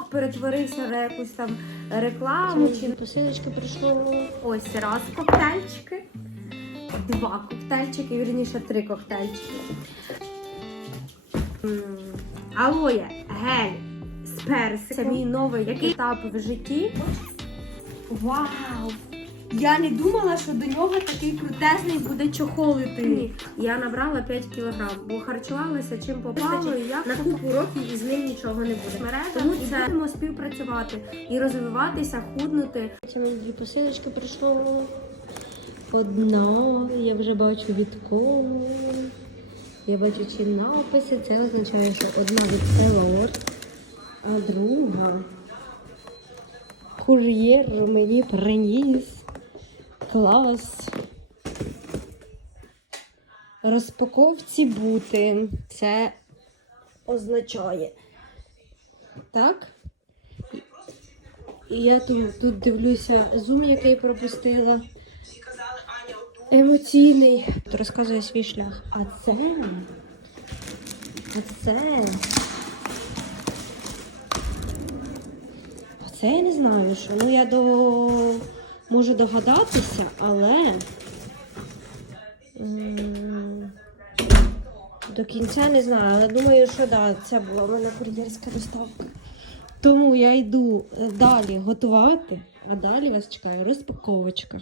влог перетворився на якусь там рекламу чи посилочки прийшла. ось раз коктейльчики, два коктейльчики, вірніше три коктейльчики. Алоє, гель з персиком. Це мій новий етап в житті. Вау! Я не думала, що до нього такий крутезний буде чохол іти. Я набрала 5 кілограм, бо харчувалася чим попало, і я на купу років і з ним нічого не буде. Тому це будемо співпрацювати і розвиватися, худнути. Це мені дві посилочки прийшло. Одна, я вже бачу від кого. Я бачу чи написи. Це означає, що одна від Селор, а друга. Кур'єр мені приніс. Клас. Розпаковці бути. Це означає. Так? І я тут, тут дивлюся зум, який пропустила. Емоційний. Розказує свій шлях. А це. А це. Це я не знаю, що. Ну я до... можу догадатися, але. До кінця не знаю, але думаю, що да, це була в мене кур'єрська доставка. Тому я йду е, далі готувати, а далі вас чекає розпаковочка.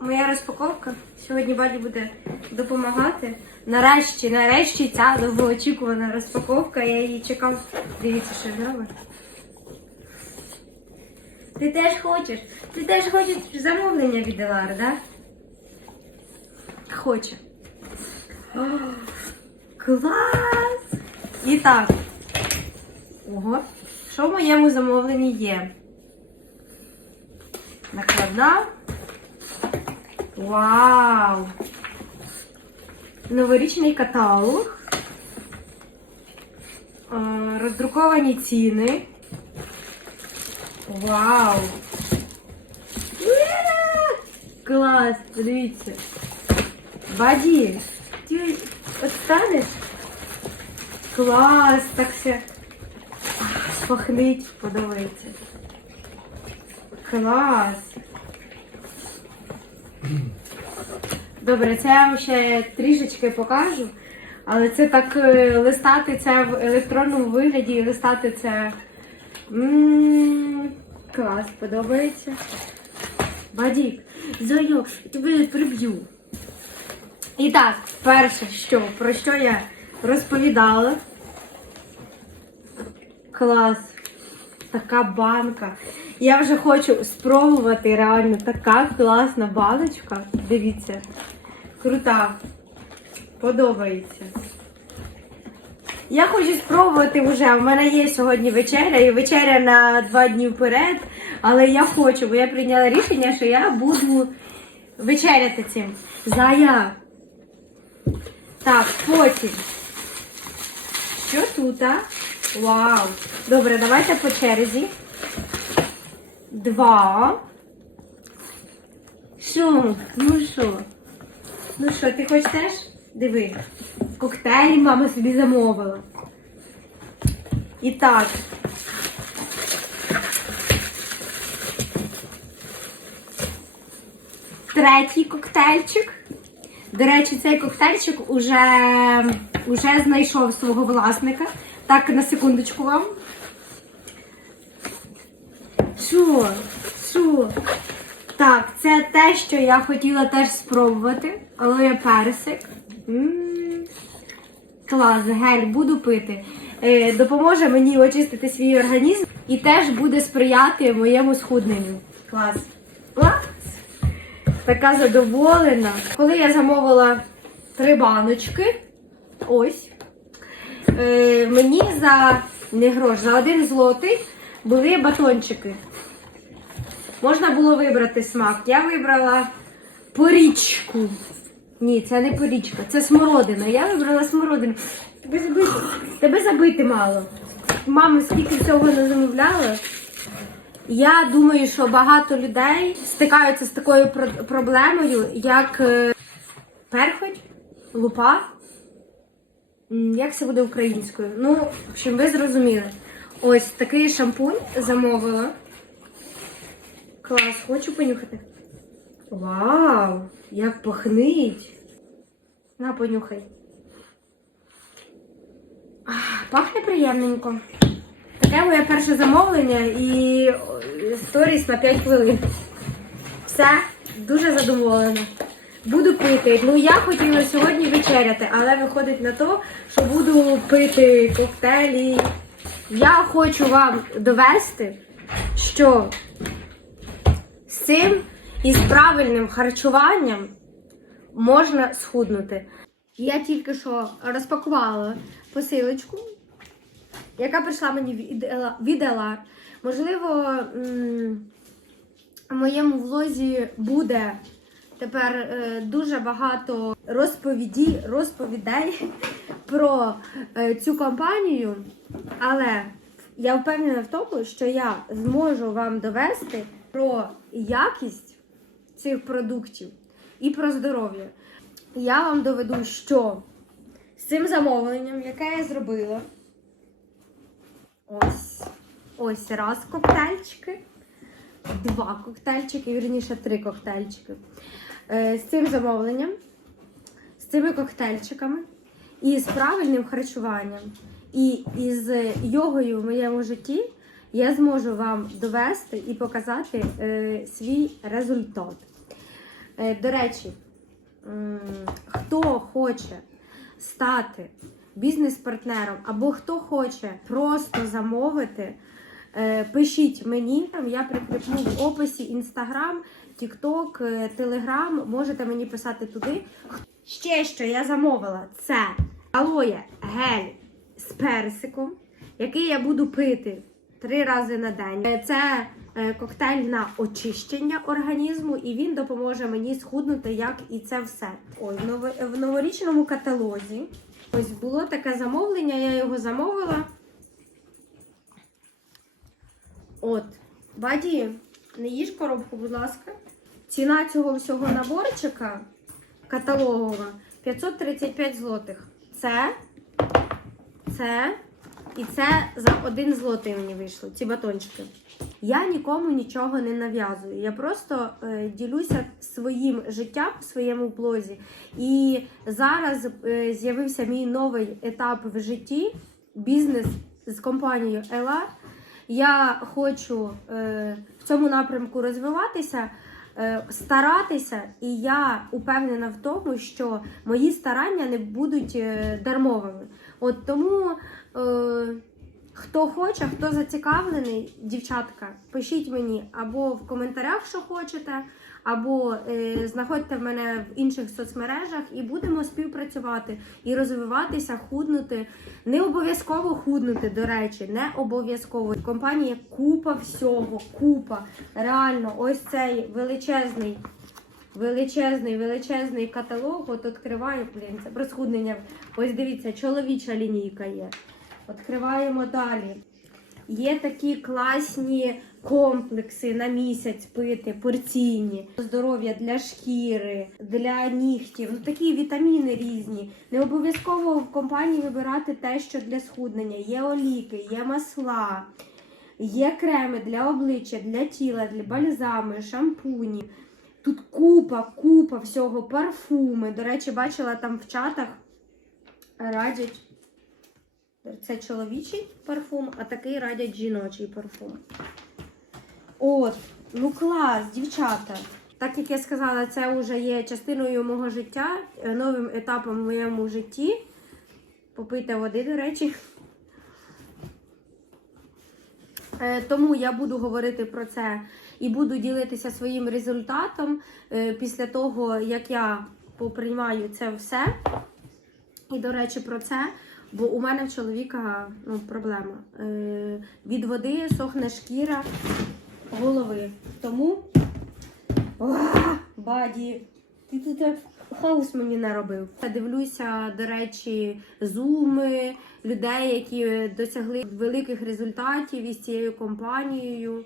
Моя розпаковка. Сьогодні Баді буде допомагати. Нарешті, нарешті ця довгоочікувана розпаковка. Я її чекав. Дивіться, що зробить. Ти теж хочеш? Ти теж хочеш замовлення від Елар, да? Хоче. О, клас! І так. Ого. Що в моєму замовленні є? Накладна. Вау! Новорічний каталог. Е, Роздруковані ціни. Вау! Клас! Подивіться. Баді, ти от? Клас! Так все ах, пахнить, подобається. Клас! Добре, це я вам ще трішечки покажу. Але це так е, листати це в електронному вигляді листати це. м клас, подобається. Бадік, Зою, тебе приб'ю. І так, перше, що, про що я розповідала. Клас. Така банка. Я вже хочу спробувати реально така класна баночка. Дивіться. Крута. Подобається. Я хочу спробувати вже. У мене є сьогодні вечеря, і вечеря на два дні вперед. Але я хочу, бо я прийняла рішення, що я буду вечеряти цим. Зая. Так, потім. Що тут? а? Вау! Добре, давайте по черзі. Два. Що? Ну що? Ну що, ти хочеш? Диви. Коктейлі мама собі замовила. І так. Третій коктейльчик. До речі, цей коктейльчик уже, уже знайшов свого власника. Так, на секундочку вам. Що? Що? Так, це те, що я хотіла теж спробувати. Але персик. М, Клас, гель, буду пити. Е, допоможе мені очистити свій організм і теж буде сприяти моєму схудненню. Клас. Клас. Така задоволена. Коли я замовила три баночки, ось, е, мені за не грош, за один злотий були батончики. Можна було вибрати смак. Я вибрала порічку. Ні, це не порічка, це смородина. Я вибрала смородину. Тебе забити, тебе забити мало. Мама скільки цього не замовляла. Я думаю, що багато людей стикаються з такою проблемою, як е, перхоть, лупа. Як це буде українською? Ну, общем, ви зрозуміли. Ось такий шампунь замовила. Клас, хочу понюхати. Вау! Як пахнить! На, понюхай. Ах, Пахне приємненько. Таке моє перше замовлення і сторіс на 5 хвилин. Все, дуже задоволена. Буду пити. Ну я хотіла сьогодні вечеряти, але виходить на то, що буду пити коктейлі. Я хочу вам довести, що з цим і з правильним харчуванням можна схуднути. Я тільки що розпакувала посилочку, яка прийшла мені від Ела- Елар. Можливо, в моєму влозі буде тепер е, дуже багато розповіді, розповідей про е, цю компанію, але я впевнена в тому, що я зможу вам довести про якість цих продуктів і про здоров'я. Я вам доведу, що з цим замовленням, яке я зробила, ось, ось раз коктейльчики, два коктейльчики, вірніше три коктейльчики. Е, З цим замовленням, з цими коктейльчиками і з правильним харчуванням, і із йогою в моєму житті я зможу вам довести і показати е, свій результат. Е, До речі, хто хоче стати бізнес-партнером або хто хоче просто замовити, е, пишіть мені. Я прикріплю в описі Інстаграм, Тікток, Телеграм. Можете мені писати туди. Ще що я замовила, це алоє гель з персиком, який я буду пити три рази на день. Е, Це коктейль на очищення організму, і він допоможе мені схуднути, як і це все. Ой, в, новорічному каталозі ось було таке замовлення, я його замовила. От, баді, не їж коробку, будь ласка. Ціна цього всього наборчика каталогова 535 злотих. Це, це і це за один злотий мені вийшло, ці батончики. Я нікому нічого не нав'язую. Я просто е, ділюся своїм життям в своєму блозі. І зараз е, з'явився мій новий етап в житті бізнес з компанією Ела. Я хочу е, в цьому напрямку розвиватися, е, старатися, і я упевнена в тому, що мої старання не будуть е, дармовими. От тому. Е, Хто хоче, хто зацікавлений, дівчатка, пишіть мені або в коментарях, що хочете, або е, знаходьте мене в інших соцмережах і будемо співпрацювати і розвиватися, худнути. Не обов'язково худнути, до речі, не обов'язково. В компанії купа всього, купа. Реально, ось цей величезний. Величезний, величезний каталог. От відкриваю, блін, це про схуднення. Ось дивіться, чоловіча лінійка є. Відкриваємо далі. Є такі класні комплекси на місяць пити, порційні, здоров'я для шкіри, для нігтів. Ну такі вітаміни різні. Не обов'язково в компанії вибирати те, що для схуднення. Є оліки, є масла, є креми для обличчя, для тіла, для бальзами, шампуні. Тут купа, купа всього, парфуми. До речі, бачила там в чатах радять. Це чоловічий парфум, а такий радять жіночий парфум. От, ну клас, дівчата. Так як я сказала, це вже є частиною мого життя, е, новим етапом в моєму житті. Попийте води, до речі. Е, Тому я буду говорити про це і буду ділитися своїм результатом е, після того, як я поприймаю це все. І, до речі, про це, бо у мене в чоловіка ну, проблема. Е, від води сохне шкіра голови. Тому. О, баді, ти тут хаос мені наробив. Я дивлюся, до речі, зуми людей, які досягли великих результатів із цією компанією,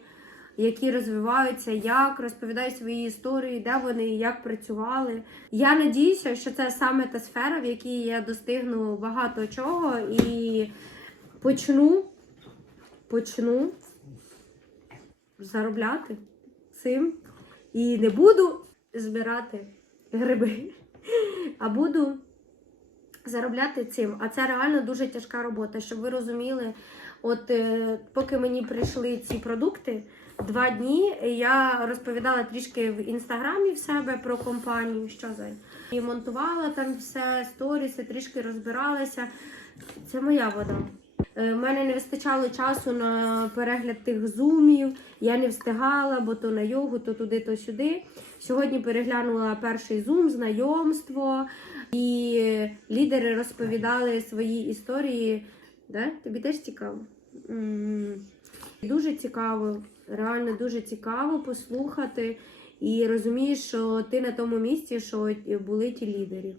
які розвиваються, як розповідають свої історії, де вони як працювали. Я надіюся, що це саме та сфера, в якій я достигну багато чого і почну почну заробляти цим і не буду збирати гриби, а буду заробляти цим. А це реально дуже тяжка робота, щоб ви розуміли. От е, поки мені прийшли ці продукти, два дні я розповідала трішки в інстаграмі в себе про компанію, що за і монтувала там все, сторіси, трішки розбиралася. Це моя вода. У мене не вистачало часу на перегляд тих зумів. Я не встигала, бо то на йогу, то туди, то сюди. Сьогодні переглянула перший зум, знайомство, і лідери розповідали свої історії. Да? Тобі теж цікаво? М, Дуже цікаво, реально дуже цікаво послухати. І розумієш, що ти на тому місці, що були ті лідери.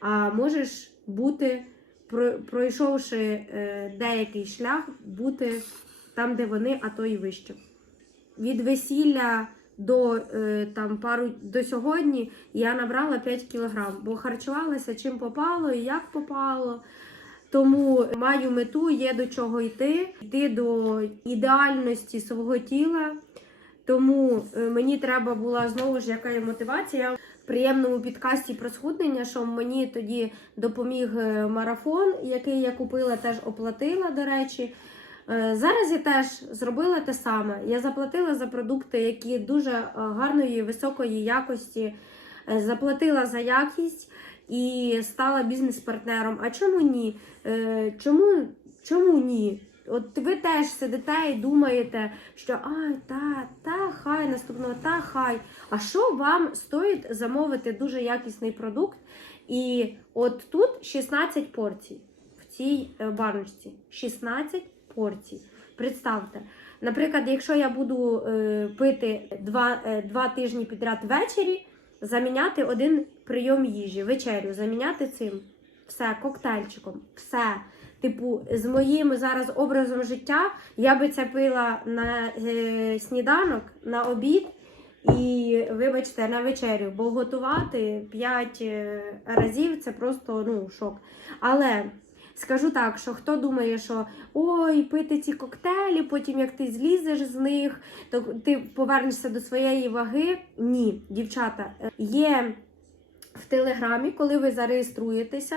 А можеш бути, пройшовши е, деякий шлях, бути там, де вони, а то і вище. Від весілля до, е, там, пару, до сьогодні я набрала 5 кілограм, бо харчувалася чим попало і як попало. Тому маю мету, є до чого йти, йти до ідеальності свого тіла. Тому е, мені треба була знову ж яка є мотивація. В приємному підкасті про схуднення, що мені тоді допоміг е, марафон, який я купила, теж оплатила, до речі. Е, Зараз я теж зробила те саме. Я заплатила за продукти, які дуже гарної, високої якості, заплатила за якість і стала бізнес-партнером. А чому ні? Е, Чому, чому ні? От ви теж сидите і думаєте, що ай, та, та хай наступного, та хай. А що вам стоїть замовити дуже якісний продукт? І от тут 16 порцій в цій е, баночці. 16 порцій. Представте. Наприклад, якщо я буду е, пити два, е, два тижні підряд ввечері, заміняти один прийом їжі, вечерю, заміняти цим. Все, коктейльчиком, все. Типу, з моїм зараз образом життя я би це пила на е, сніданок, на обід і, вибачте, на вечерю, бо готувати 5 разів це просто ну, шок. Але скажу так, що хто думає, що ой, пити ці коктейлі, потім як ти злізеш з них, то ти повернешся до своєї ваги. Ні, дівчата, е, є. В телеграмі, коли ви зареєструєтеся,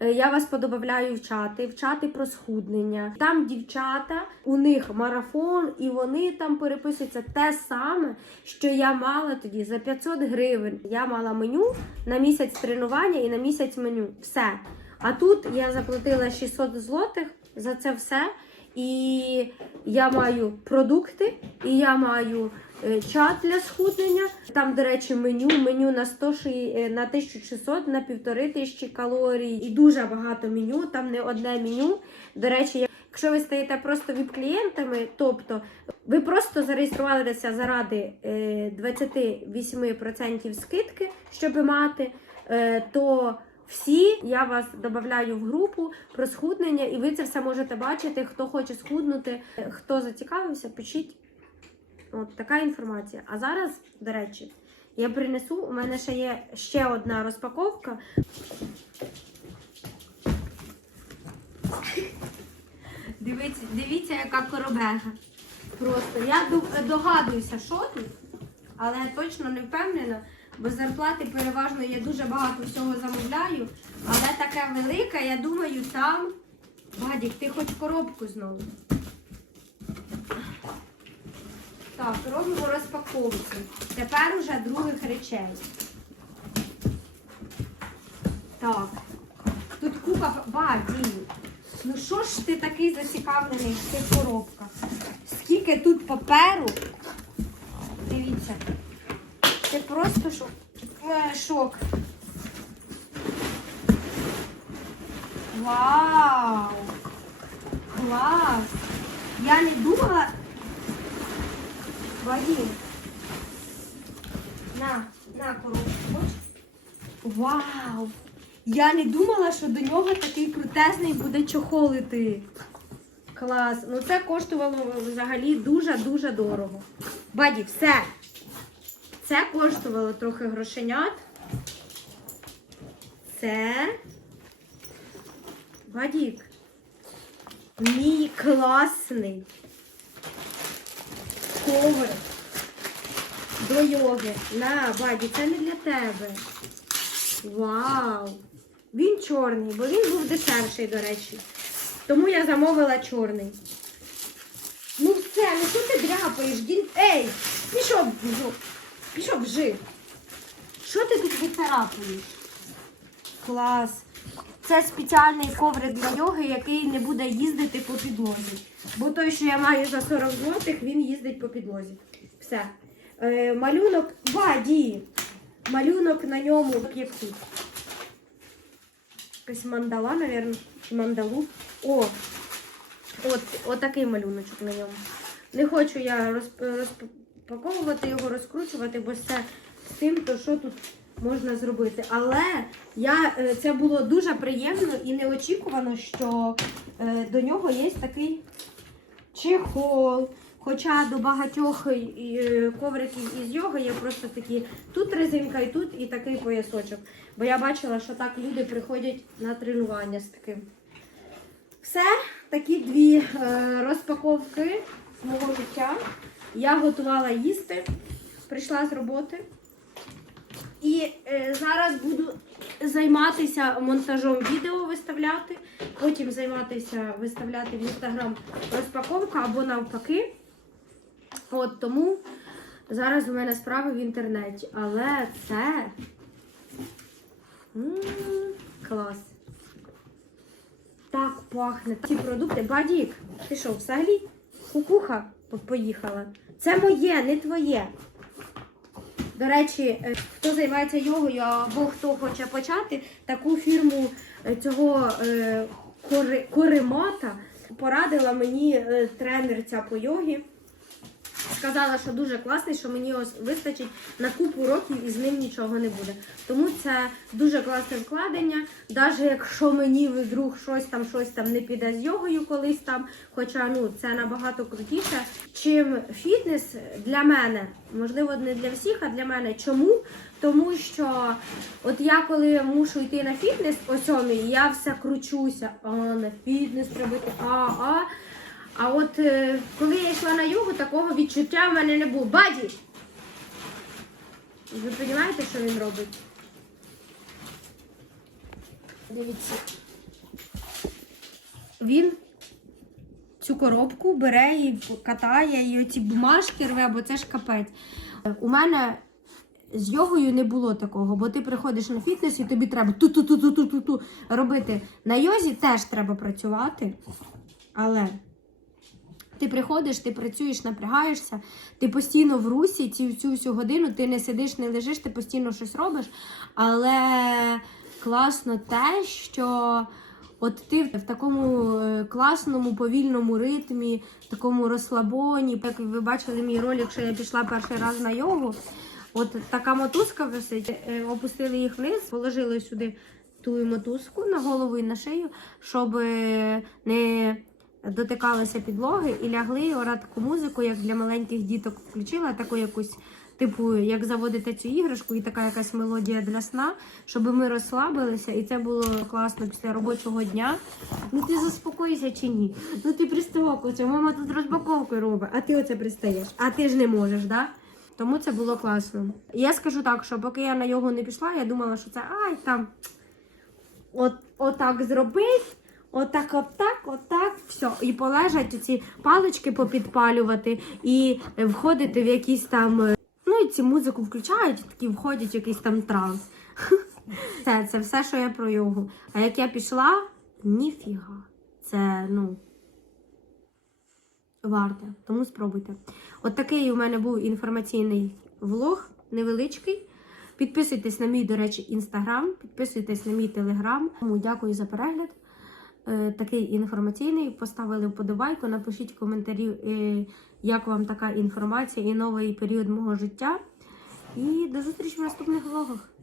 е, я вас подобавляю в чати, в чати про схуднення. Там дівчата, у них марафон, і вони там переписуються те саме, що я мала тоді за 500 гривень. Я мала меню на місяць тренування і на місяць меню. Все. А тут я заплатила 600 злотих за це все. І я маю продукти, і я маю е, чат для схуднення. Там, до речі, меню, меню на 100, е, на 1600, на 1500 калорій. І дуже багато меню, там не одне меню. До речі, якщо ви стаєте просто віп-клієнтами, тобто ви просто зареєструвалися заради е, 28% скидки, щоб мати, е, то всі я вас додаю в групу про схуднення, і ви це все можете бачити. Хто хоче схуднути, хто зацікавився, пишіть. От така інформація. А зараз, до речі, я принесу. У мене ще є ще одна розпаковка. Дивіться, дивіться, яка коробега. Просто я догадуюся, що тут, але точно не впевнена, бо зарплати переважно я дуже багато всього замовляю. Але таке велике, я думаю, там. Вадік, ти хоч коробку знову. Так, робимо розпаковку. Тепер уже других речей. Так. Тут купа Вадік. Ну що ж ти такий зацікавлений в цих коробках? Скільки тут паперу? Дивіться. Просто шок. Е, шок. Вау! Клас! Я не думала. Вадим. На, на коробку. Вау! Я не думала, що до нього такий крутезний буде чохол іти. Клас. Ну це коштувало взагалі дуже-дуже дорого. Баді, все. Це коштувало трохи грошенят. Це. Бадік. мій класний коврик до йоги. На, баді, це не для тебе. Вау! Він чорний, бо він був дешевший, до речі. Тому я замовила чорний. Ну все, ну що ти дряпаєш? Ей! Пішов, пішов жив. Що ти тут вицарапуєш? Клас. Це спеціальний коврик для йоги, який не буде їздити по підлозі. Бо той, що я маю за 40 злотих, він їздить по підлозі. Все. Е, малюнок Ваді. Малюнок на ньому, як тут. Якась мандала, мабуть, мандалу. О! От, от такий малюночок на ньому. Не хочу я розп- розпаковувати його, розкручувати, бо це з тим, то що тут можна зробити. Але я, е, це було дуже приємно і неочікувано, що е, до нього є такий чехол. Хоча до багатьох е, ковриків із його є просто такі тут резинка і тут, і такий поясочок. Бо я бачила, що так люди приходять на тренування з таким. Все, такі дві розпаковки мого життя. Я готувала їсти, прийшла з роботи. І е, зараз буду займатися монтажом відео виставляти, потім займатися виставляти в інстаграм розпаковка або навпаки. От тому зараз у мене справи в інтернеті. Але це м, клас. Так пахне. Ці продукти. Бадік, ти що, взагалі? Кукуха поїхала. Це моє, не твоє. До речі, е, хто займається йогою або хто хоче почати, таку фірму е, цього е, кори, порадила мені тренерця по йогі. Сказала, що дуже класний, що мені ось вистачить на купу років і з ним нічого не буде. Тому це дуже класне вкладення. Навіть якщо мені вдруг щось там щось там не піде з йогою колись там, хоча ну це набагато крутіше, чим фітнес для мене, можливо, не для всіх, а для мене. Чому? Тому що от я коли мушу йти на фітнес о сьомій, я все кручуся. А на фітнес треба а, а. А от е, коли я йшла на йогу, такого відчуття в мене не було. Баді! Ви розумієте, що він робить? Дивіться. Він цю коробку бере і катає, і оці бумажки рве, бо це ж капець. У мене з йогою не було такого, бо ти приходиш на фітнес і тобі треба ту-ту-ту-ту-ту-ту робити. На йозі теж треба працювати, але. Ти приходиш, ти працюєш, напрягаєшся, ти постійно в русі цю, цю всю годину, ти не сидиш, не лежиш, ти постійно щось робиш. Але класно те, що от ти в такому е, класному повільному ритмі, в такому розслабоні. Як ви бачили мій ролик, що я пішла перший раз на йогу. От така мотузка висить, е, опустили їх вниз, положили сюди ту мотузку на голову і на шию, щоб не дотикалися підлоги і лягли орати таку музику, як для маленьких діток включила, таку якусь, типу, як заводите цю іграшку, і така якась мелодія для сна, щоб ми розслабилися, і це було класно після робочого дня. Ну ти заспокойся чи ні? Ну ти приставок оце, мама тут розпаковку робить, а ти оце пристаєш, а ти ж не можеш, да? Тому це було класно. Я скажу так, що поки я на йогу не пішла, я думала, що це ай там от, отак зробить, отак, отак, отак, все. І полежать ці палички попідпалювати і входити в якісь там. е, Ну і ці музику включають, такі входять в якийсь там транс. Це, це все, що я про йогу. А як я пішла, ніфіга. Це, ну. Варте, тому спробуйте. От такий у мене був інформаційний влог, невеличкий. Підписуйтесь на мій, до речі, інстаграм, підписуйтесь на мій телеграм. Тому Дякую за перегляд. Е, Такий інформаційний. Поставили вподобайку, напишіть в коментарі, е, як вам така інформація і новий період мого життя. І до зустрічі в наступних влогах.